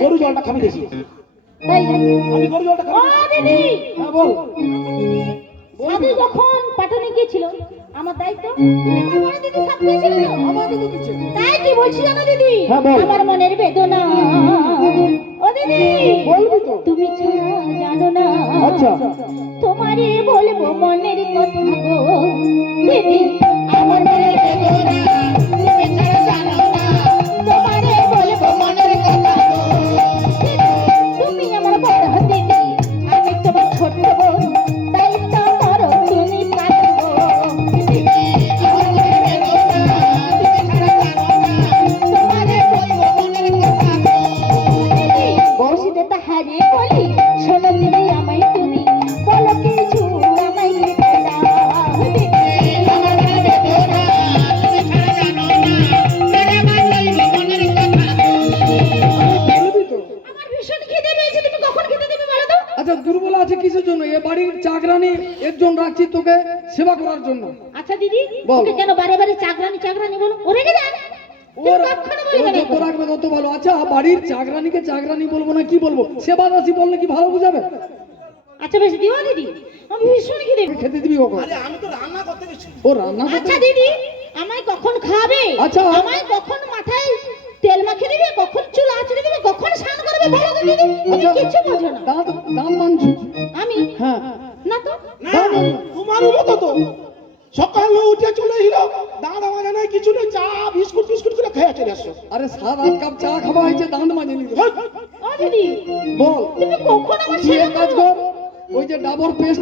গরু জলটা খাবি দেখি। আমি গরু জলটা ও খাবি দিদি! হ্যাঁ বল। সাধু যখন পাঠানে গিয়েছিল আমার দায়িত্ব? তাই কি বলছি জানো দিদি? হ্যাঁ, আমার মনের বেদনা। ও দিদি! তুমি জানো না। আচ্ছা। তোমারে বলব মনের কথা গো। দিদি বলি শোনো দিদি আমায় তুমি বলো কিছু আমায় আচ্ছা দুর্বল আছে কিসের জন্য? এ বাড়ির চাকরানি একজন রাখছি তোকে সেবা করার জন্য। আচ্ছা দিদি কেন বারে বারে চাকরানি চাকরানি বলো? ও রেগে যান। তুমি ওর যত রাখবে তত ভালো। আচ্ছা বাড়ির চাকরানিকে চাকরানি বলব না কি বলব? সেবা দাসী বললে কি ভালো বুঝাবে? আচ্ছা বেশ দিও দিদি। আমি ভীষণ খিদে। খেতে দিবি ওকে আরে আমি তো রান্না করতে গেছি। ও রান্না করতে আচ্ছা দিদি আমায় কখন খাবে? আচ্ছা। আমায় কখন মাথায় তেল মাখিয়ে দিবে? কখন চুল আঁচড়ে দিবে? কখন স্নান করবে? বলো তো দিদি তুমি আচ্ছা কিচ্ছু বোঝো না। দাঁত দাঁত মানছি আমি? হ্যাঁ। না তো? না তোমারও মতো তো। সকালে উঠে চলে এলো। দাঁত মাজা নাই কিছু নেই চা বিস্কুট বিস্কুট করে খেয়ে চলে আসো আরে সারা কাপ চা খাওয়া হয়েছে দাঁত মাজে নি বল। তুমি কখন আমার তুই কাজ কর ওই যে ডাবর পেস্ট